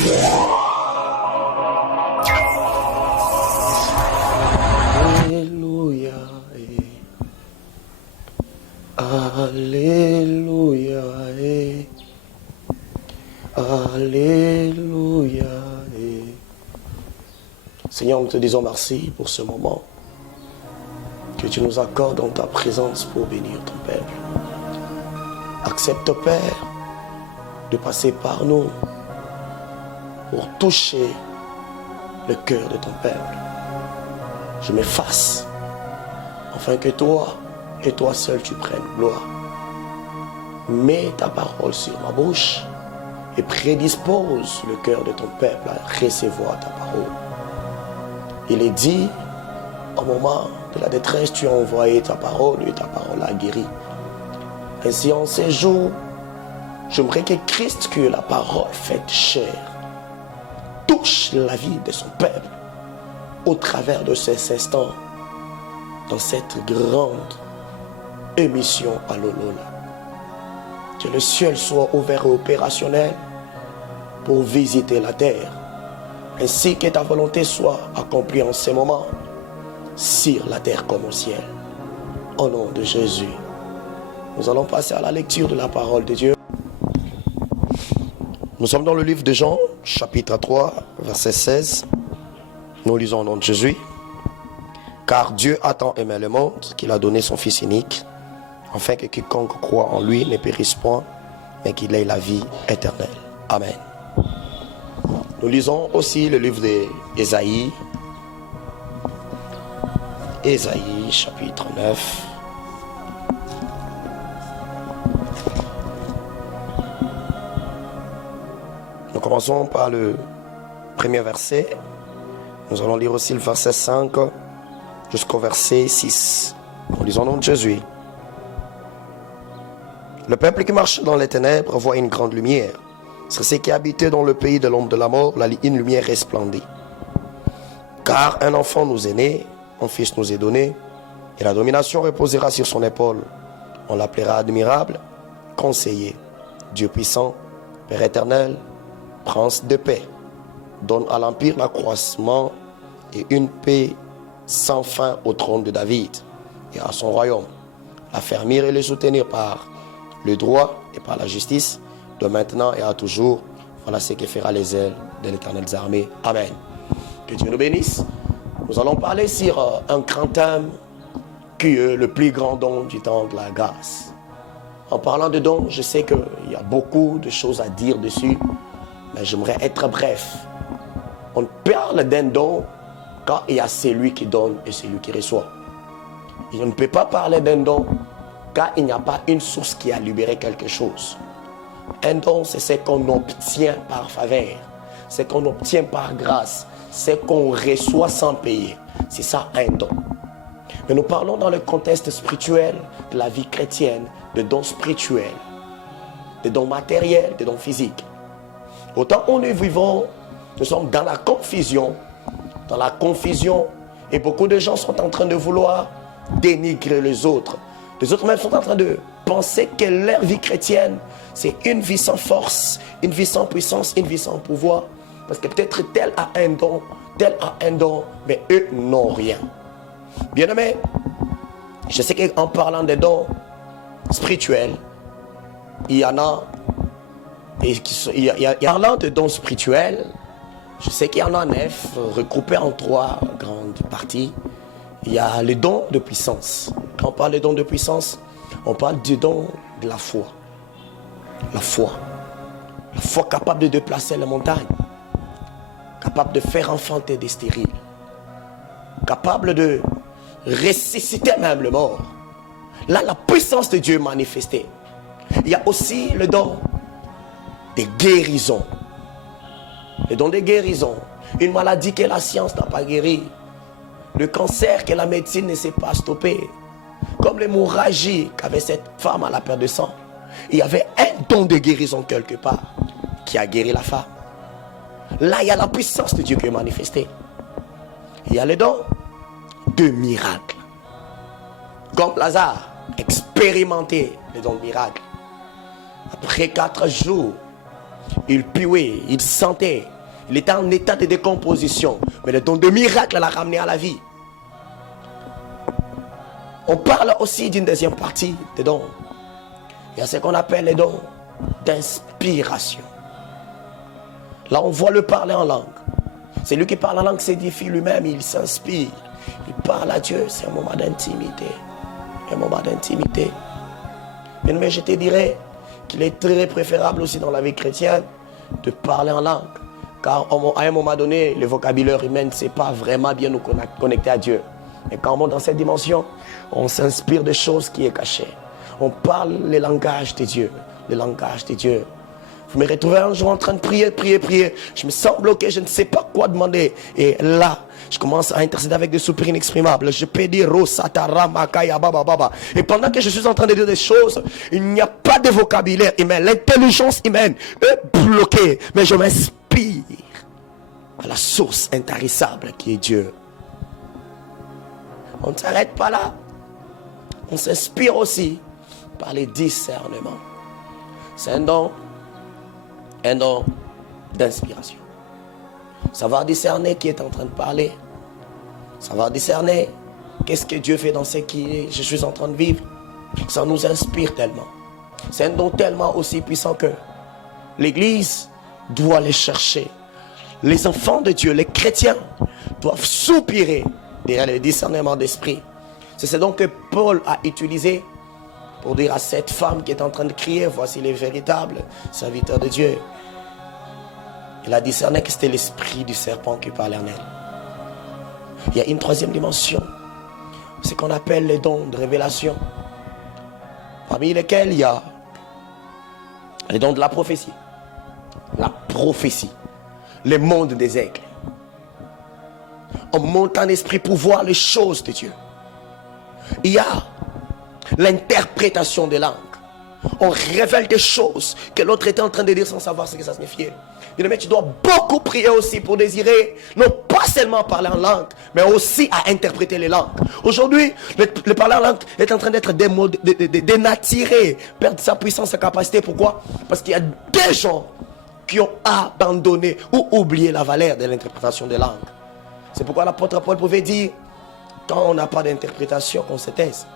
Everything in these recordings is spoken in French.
Alléluia. Alléluia. Alléluia. Seigneur, nous te disons merci pour ce moment que tu nous accordes dans ta présence pour bénir ton peuple. Accepte, Père, de passer par nous pour toucher le cœur de ton peuple. Je m'efface afin que toi et toi seul tu prennes gloire. Mets ta parole sur ma bouche et prédispose le cœur de ton peuple à recevoir ta parole. Il est dit, au moment de la détresse, tu as envoyé ta parole et ta parole a guéri. Ainsi en ces jours, j'aimerais que Christ, que la parole faite chair, touche la vie de son peuple au travers de ces instants, dans cette grande émission à Lolola. Que le ciel soit ouvert et opérationnel pour visiter la terre, ainsi que ta volonté soit accomplie en ces moments, sur la terre comme au ciel. Au nom de Jésus, nous allons passer à la lecture de la parole de Dieu. Nous sommes dans le livre de Jean, chapitre 3, verset 16. Nous lisons au nom de Jésus. Car Dieu a tant aimé le monde qu'il a donné son Fils unique, afin que quiconque croit en lui ne périsse point, mais qu'il ait la vie éternelle. Amen. Nous lisons aussi le livre d'Ésaïe. Ésaïe, chapitre 9. Nous commençons par le premier verset. Nous allons lire aussi le verset 5 jusqu'au verset 6. Nous lisons au nom de Jésus. Le peuple qui marche dans les ténèbres voit une grande lumière. C'est ceux qui habitaient dans le pays de l'ombre de la mort, une lumière resplendit. Car un enfant nous est né, un fils nous est donné, et la domination reposera sur son épaule. On l'appellera admirable, conseiller, Dieu puissant, Père éternel, Prince de paix. Donne à l'empire l'accroissement et une paix sans fin au trône de David et à son royaume. L'affermir et le soutenir par le droit et par la justice, de maintenant et à toujours. Voilà ce que fera les ailes de l'Éternel des armées. Amen. Que Dieu nous bénisse. Nous allons parler sur un grand thème qui est le plus grand don du temps de la grâce. En parlant de don, je sais qu'il y a beaucoup de choses à dire dessus, mais j'aimerais être bref. On parle d'un don quand il y a celui qui donne et celui qui reçoit. Et on ne peut pas parler d'un don quand il n'y a pas une source qui a libéré quelque chose. Un don, c'est ce qu'on obtient par faveur, c'est ce qu'on obtient par grâce, c'est ce qu'on reçoit sans payer. C'est ça un don. Mais nous parlons dans le contexte spirituel de la vie chrétienne, de dons spirituels, de dons matériels, de dons physiques. Autant où nous vivons, nous sommes dans la confusion, et beaucoup de gens sont en train de vouloir dénigrer les autres. Les autres même sont en train de penser que leur vie chrétienne, c'est une vie sans force, une vie sans puissance, une vie sans pouvoir. Parce que peut-être tel a un don, mais eux n'ont rien. Bien-aimés, je sais qu'en parlant des dons spirituels, il y en a, parlant de dons spirituels, je sais qu'il y en a 9, regroupés en 3 grandes parties. Il y a les dons de puissance. Quand on parle de dons de puissance, on parle du don de la foi. La foi. La foi capable de déplacer les montagnes. Capable de faire enfanter des stériles. Capable de ressusciter même le mort. Là, la puissance de Dieu est manifestée. Il y a aussi le don des guérisons. Le don des guérisons. Une maladie que la science n'a pas guérie. Le cancer que la médecine ne sait pas stopper. Comme l'hémorragie qu'avait cette femme à la perte de sang. Il y avait un don de guérison quelque part qui a guéri la femme. Là, il y a la puissance de Dieu qui est manifestée. Il y a le don de miracles. Comme Lazare, expérimenté le don de miracle. Après 4 jours, il puait, il sentait. Il était en état de décomposition. Mais le don de miracle l'a ramené à la vie. On parle aussi d'une deuxième partie des dons. Il y a ce qu'on appelle les dons d'inspiration. Là, on voit le parler en langue. C'est lui qui parle en langue, s'édifie lui-même, il s'inspire. Il parle à Dieu, c'est un moment d'intimité. Un moment d'intimité. Mais je te dirais qu'il est très préférable aussi dans la vie chrétienne de parler en langue. Car à un moment donné, le vocabulaire humain ne sait pas vraiment bien nous connecter à Dieu. Et quand on monte dans cette dimension, on s'inspire de choses qui sont cachées. On parle le langage de Dieu. Le langage de Dieu. Vous me retrouvez un jour en train de prier. Je me sens bloqué, je ne sais pas quoi demander. Et là, je commence à intercéder avec des soupirs inexprimables. Je peux dire Rosatara Makaya Baba Baba. Et pendant que je suis en train de dire des choses, il n'y a pas de vocabulaire humain. L'intelligence humaine est bloquée. Mais je m'inspire à la source intarissable qui est Dieu. On ne s'arrête pas là. On s'inspire aussi par les discernements. C'est un don d'inspiration. Savoir discerner qui est en train de parler. Savoir discerner qu'est-ce que Dieu fait dans ce que je suis en train de vivre. Ça nous inspire tellement. C'est un don tellement aussi puissant que l'Église doit les chercher. Les enfants de Dieu, les chrétiens, doivent soupirer derrière le discernement d'esprit. C'est ce donc que Paul a utilisé pour dire à cette femme qui est en train de crier, voici les véritables serviteurs de Dieu. Il a discerné que c'était l'esprit du serpent qui parlait en elle. Il y a une troisième dimension, ce qu'on appelle les dons de révélation, parmi lesquels il y a les dons de la prophétie. La prophétie, le monde des aigles. On monte en esprit pour voir les choses de Dieu. Il y a l'interprétation des langues. On révèle des choses que l'autre était en train de dire sans savoir ce que ça signifiait. Mais tu dois beaucoup prier aussi pour désirer, non pas seulement parler en langue, mais aussi à interpréter les langues. Aujourd'hui, le parler en langue est en train d'être dénaturé, perdre sa puissance, sa capacité. Pourquoi? Parce qu'il y a des gens qui ont abandonné ou oublié la valeur de l'interprétation des langues. C'est pourquoi l'apôtre Paul pouvait dire, quand on n'a pas d'interprétation, qu'on se taise,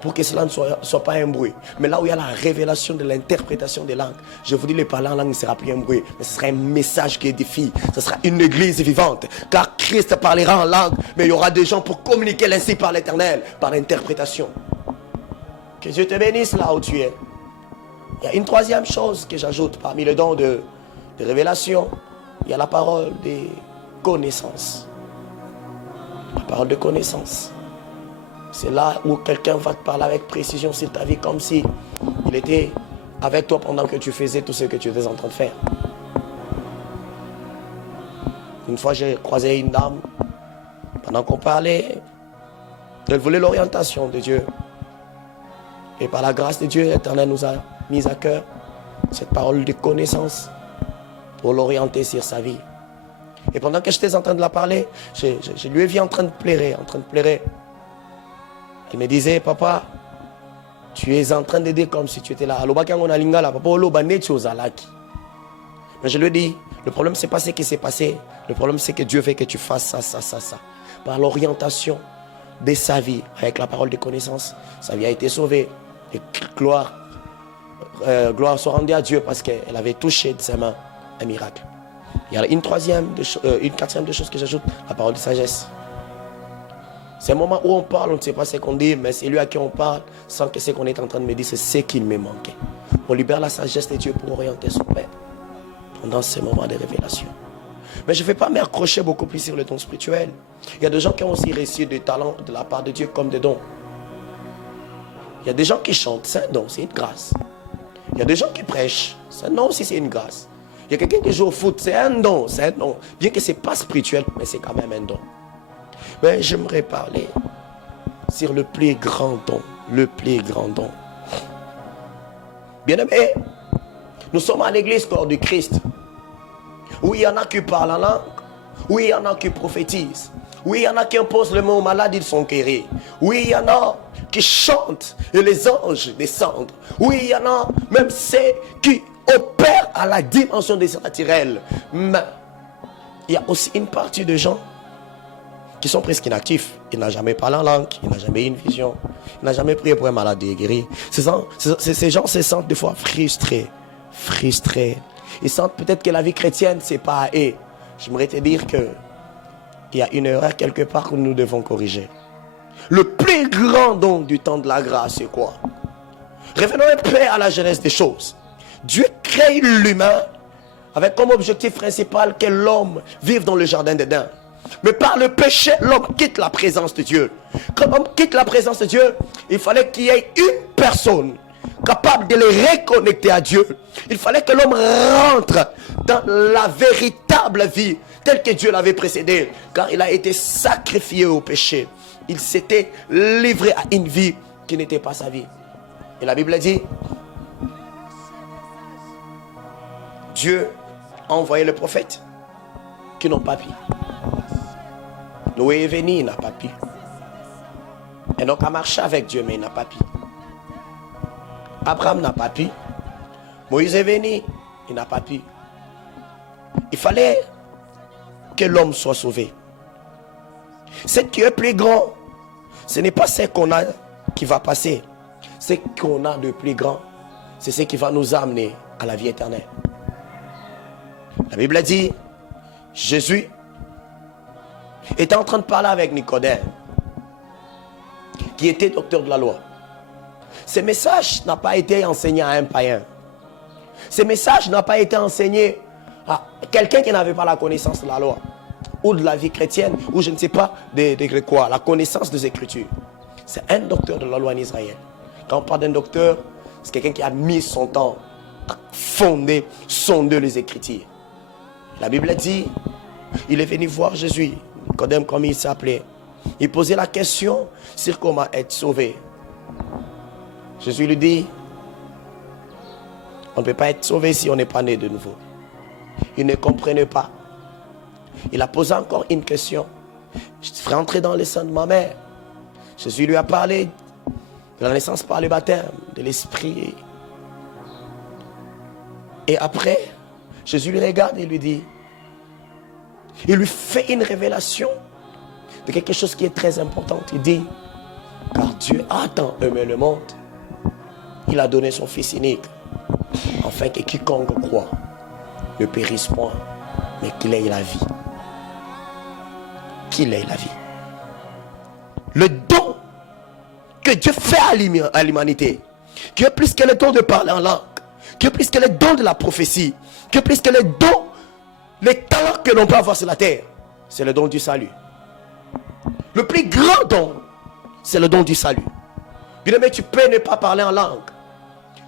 pour que cela ne soit pas un bruit. Mais là où il y a la révélation de l'interprétation des langues, je vous dis, le parler en langue ne sera plus un bruit, mais ce sera un message qui édifie. Ce sera une église vivante, car Christ parlera en langue, mais il y aura des gens pour communiquer ainsi par l'Éternel, par l'interprétation. Que Dieu te bénisse là où tu es. Il y a une troisième chose que j'ajoute parmi les dons de révélation. Il y a la parole de connaissance. La parole de connaissance. C'est là où quelqu'un va te parler avec précision sur ta vie, comme si il était avec toi pendant que tu faisais tout ce que tu étais en train de faire. Une fois, j'ai croisé une dame. Pendant qu'on parlait, elle voulait l'orientation de Dieu. Et par la grâce de Dieu, l'Éternel nous a mis à cœur cette parole de connaissance pour l'orienter sur sa vie. Et pendant que j'étais en train de la parler, je lui ai vu en train de pleurer, Elle me disait, papa, tu es en train de dire comme si tu étais là. Mais je lui ai dit, le problème c'est pas ce qui s'est passé. Le problème c'est que Dieu veut que tu fasses ça. Par l'orientation de sa vie, avec la parole de connaissance, sa vie a été sauvée. Et gloire soit rendue à Dieu parce qu'elle avait touché de ses mains un miracle. Il y a une quatrième de choses que j'ajoute, la parole de sagesse. C'est un moment où on parle, on ne sait pas ce qu'on dit, mais c'est lui à qui on parle, sans que ce qu'on est en train de me dire, c'est ce qu'il me manquait. On libère la sagesse de Dieu pour orienter son peuple pendant ces moments de révélation. Mais je ne vais pas m'accrocher beaucoup plus sur le don spirituel. Il y a des gens qui ont aussi reçu des talents de la part de Dieu comme des dons. Il y a des gens qui chantent, c'est un don, c'est une grâce. Il y a des gens qui prêchent, c'est un don aussi, c'est une grâce. Il y a quelqu'un qui joue au foot, c'est un don. Bien que ce n'est pas spirituel, mais c'est quand même un don. Mais j'aimerais parler sur le plus grand don. Le plus grand don. Bien-aimés, nous sommes à l'église corps du Christ. Où il y en a qui parlent en langue. Où il y en a qui prophétisent. Où il y en a qui imposent le mot aux malades, ils sont guéris. Où il y en a qui chantent et les anges descendent. Où il y en a même ceux qui opère à la dimension des naturels. Mais il y a aussi une partie de gens qui sont presque inactifs. Il n'a jamais parlé en langue, il n'a jamais eu une vision, il n'a jamais prié pour un malade et guéri. Ces gens se sentent des fois frustrés. Ils sentent peut-être que la vie chrétienne, c'est pas à eux. J'aimerais te dire que il y a une erreur quelque part que nous devons corriger. Le plus grand don du temps de la grâce, c'est quoi? Revenons un peu à la genèse des choses. Dieu crée l'humain avec comme objectif principal que l'homme vive dans le jardin d'Éden. Mais par le péché, l'homme quitte la présence de Dieu. Quand l'homme quitte la présence de Dieu, il fallait qu'il y ait une personne capable de les reconnecter à Dieu. Il fallait que l'homme rentre dans la véritable vie telle que Dieu l'avait précédée, car il a été sacrifié au péché. Il s'était livré à une vie qui n'était pas sa vie. Et la Bible dit, Dieu a envoyé les prophètes qui n'ont pas pu. Noé est venu, il n'a pas pu. Enoch a marché avec Dieu, mais il n'a pas pu. Abraham n'a pas pu. Moïse est venu, il n'a pas pu. Il fallait que l'homme soit sauvé. Ce qui est plus grand, ce n'est pas ce qu'on a qui va passer. Ce qu'on a de plus grand, c'est ce qui va nous amener à la vie éternelle. La Bible dit, Jésus était en train de parler avec Nicodème, qui était docteur de la loi. Ce message n'a pas été enseigné à un païen. Ce message n'a pas été enseigné à quelqu'un qui n'avait pas la connaissance de la loi, ou de la vie chrétienne, ou je ne sais pas de quoi, la connaissance des Écritures. C'est un docteur de la loi en Israël. Quand on parle d'un docteur, c'est quelqu'un qui a mis son temps à fonder, sonder les Écritures. La Bible dit, il est venu voir Jésus, Nicodème comme il s'appelait. Il posait la question sur comment être sauvé. Jésus lui dit, on ne peut pas être sauvé si on n'est pas né de nouveau. Il ne comprenait pas. Il a posé encore une question. Je ferai entrer dans le sein de ma mère. Jésus lui a parlé de la naissance par le baptême, de l'esprit. Et après, Jésus lui regarde et lui dit, il lui fait une révélation de quelque chose qui est très important. Il dit, car Dieu a tant aimé le monde, il a donné son Fils unique, afin que quiconque croit ne périsse point, mais qu'il ait la vie. Qu'il ait la vie. Le don que Dieu fait à l'humanité, qui est plus que le don de parler en langue, qui est plus que le don de la prophétie, qui est plus que le don, les talents que l'on peut avoir sur la terre, c'est le don du salut. Le plus grand don, c'est le don du salut. Bien aimé, tu peux ne pas parler en langue,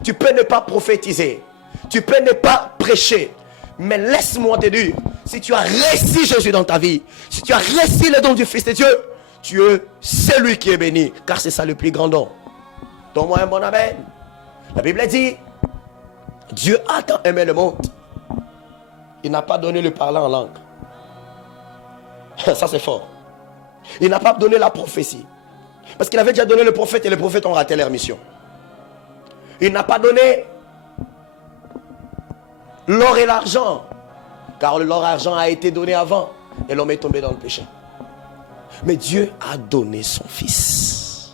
tu peux ne pas prophétiser, tu peux ne pas prêcher, mais laisse-moi te dire, si tu as reçu Jésus dans ta vie, si tu as reçu le don du Fils de Dieu, tu es celui qui est béni, car c'est ça le plus grand don. Donne-moi un bon amen. La Bible dit, Dieu a tant aimé le monde, il n'a pas donné le parler en langue. Ça c'est fort. Il n'a pas donné la prophétie, parce qu'il avait déjà donné le prophète et les prophètes ont raté leur mission. Il n'a pas donné l'or et l'argent, car l'or et l'argent a été donné avant et l'homme est tombé dans le péché. Mais Dieu a donné son Fils.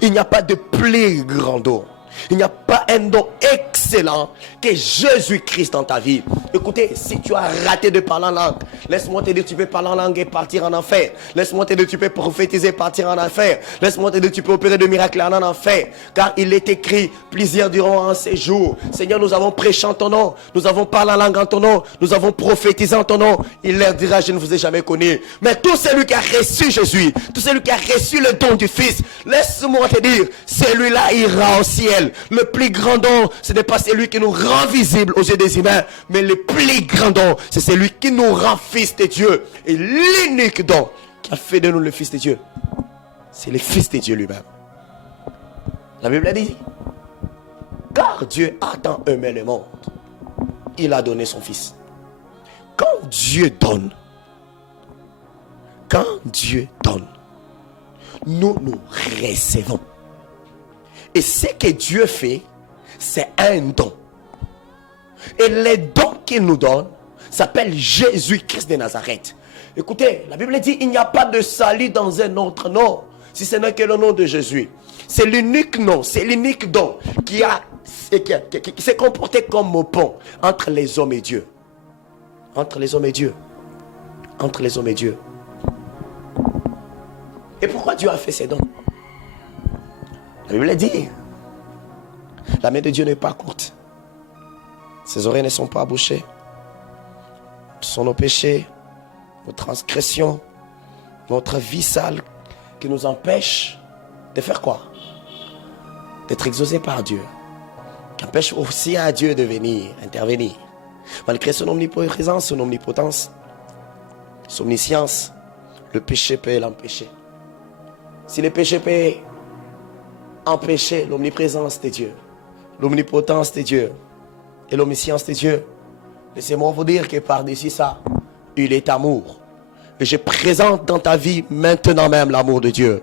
Il n'y a pas de plus grand don. Il n'y a pas un don excellent que Jésus-Christ dans ta vie. Écoutez, si tu as raté de parler en langue, laisse-moi te dire, tu peux parler en langue et partir en enfer. Laisse-moi te dire, tu peux prophétiser et partir en enfer. Laisse-moi te dire, tu peux opérer de miracles en enfer. Car il est écrit, plusieurs diront en ces jours, Seigneur, nous avons prêché en ton nom, nous avons parlé en langue en ton nom, nous avons prophétisé en ton nom. Il leur dira, je ne vous ai jamais connu. Mais tout celui qui a reçu Jésus, tout celui qui a reçu le don du Fils, laisse-moi te dire, celui-là ira au ciel. Le plus grand don, ce n'est pas celui qui nous rend visible aux yeux des humains, mais le plus grand don, c'est celui qui nous rend fils de Dieu. Et l'unique don qui a fait de nous le Fils de Dieu, c'est le Fils de Dieu lui-même. La Bible dit, car Dieu a tant aimé le monde, il a donné son Fils. Quand Dieu donne, nous recevons. Et ce que Dieu fait, c'est un don. Et les dons qu'il nous donne s'appellent Jésus-Christ de Nazareth. Écoutez, la Bible dit, il n'y a pas de salut dans un autre nom, si ce n'est que le nom de Jésus. C'est l'unique nom, c'est l'unique don qui s'est comporté comme un pont entre les hommes et Dieu. Entre les hommes et Dieu. Entre les hommes et Dieu. Et pourquoi Dieu a fait ces dons? La Bible dit, la main de Dieu n'est pas courte. Ses oreilles ne sont pas bouchées. Ce sont nos péchés, nos transgressions, notre vie sale qui nous empêche de faire quoi? D'être exaucés par Dieu. Qui empêche aussi à Dieu de venir, intervenir. Malgré son omniprésence, son omnipotence, son omniscience, le péché peut l'empêcher. Si le péché peut empêcher l'omniprésence de Dieu, l'omnipotence de Dieu et l'omniscience de Dieu, laissez-moi vous dire que par-dessus ça, il est amour. Et je présente dans ta vie maintenant même l'amour de Dieu.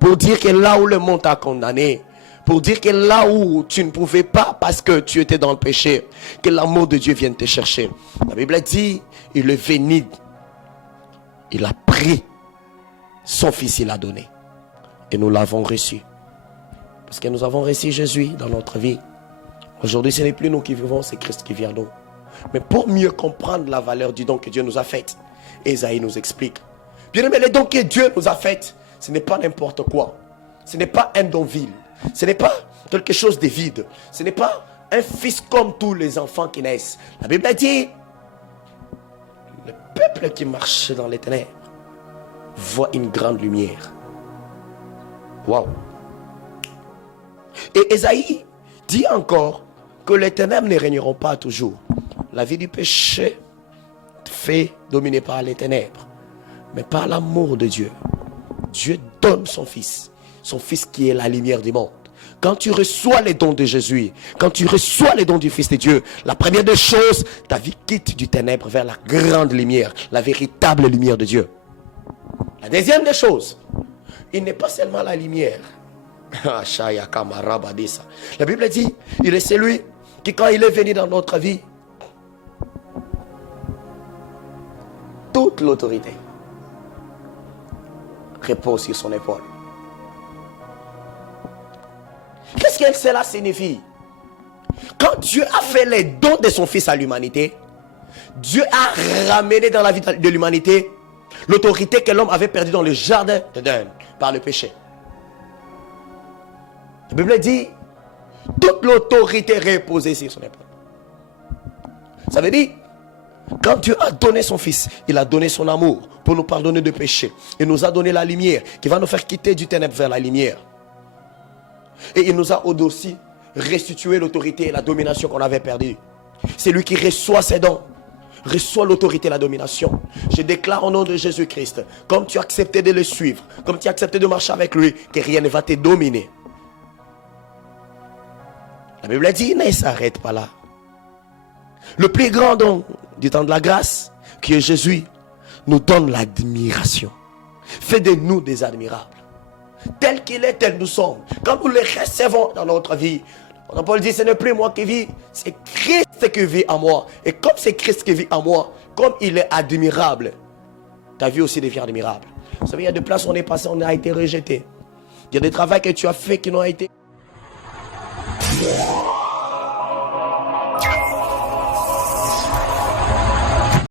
Pour dire que là où le monde t'a condamné, pour dire que là où tu ne pouvais pas parce que tu étais dans le péché, que l'amour de Dieu vienne te chercher. La Bible dit, il est venu, il a pris, son fils il a donné. Et nous l'avons reçu. Parce que nous avons reçu Jésus dans notre vie. Aujourd'hui, ce n'est plus nous qui vivons, c'est Christ qui vit en nous. Mais pour mieux comprendre la valeur du don que Dieu nous a fait, Ésaïe nous explique. Bien aimé, les dons que Dieu nous a fait, ce n'est pas n'importe quoi. Ce n'est pas un don vil. Ce n'est pas quelque chose de vide. Ce n'est pas un fils comme tous les enfants qui naissent. La Bible dit, le peuple qui marche dans les ténèbres voit une grande lumière. Waouh! Et Ésaïe dit encore que les ténèbres ne régneront pas toujours. La vie du péché fait dominer par les ténèbres, mais par l'amour de Dieu. Dieu donne son fils qui est la lumière du monde. Quand tu reçois les dons de Jésus, quand tu reçois les dons du Fils de Dieu, la première des choses, ta vie quitte du ténèbre vers la grande lumière, la véritable lumière de Dieu. La deuxième des choses, il n'est pas seulement la lumière. La Bible dit, il est celui qui, quand il est venu dans notre vie, toute l'autorité repose sur son épaule. Qu'est-ce que cela signifie? Quand Dieu a fait les dons de son Fils à l'humanité, Dieu a ramené dans la vie de l'humanité l'autorité que l'homme avait perdue dans le jardin d'Éden par le péché. La Bible dit, toute l'autorité reposée sur son épaule. Ça veut dire, quand Dieu a donné son Fils, il a donné son amour pour nous pardonner de péché. Il nous a donné la lumière qui va nous faire quitter du ténèbre vers la lumière. Et il nous a aussi restitué l'autorité et la domination qu'on avait perdue. C'est lui qui reçoit ses dons, reçoit l'autorité et la domination. Je déclare au nom de Jésus-Christ, comme tu as accepté de le suivre, comme tu as accepté de marcher avec lui, que rien ne va te dominer. La Bible dit, ne s'arrête pas là. Le plus grand don du temps de la grâce, qui est Jésus, nous donne l'admiration. Fait de nous des admirables. Tel qu'il est, tel nous sommes. Quand nous le recevons dans notre vie, Paul dit, ce n'est plus moi qui vis, c'est Christ qui vit en moi. Et comme c'est Christ qui vit en moi, comme il est admirable, ta vie aussi devient admirable. Vous savez, il y a des places où on est passé, on a été rejeté. Il y a des travaux que tu as fait qui n'ont été...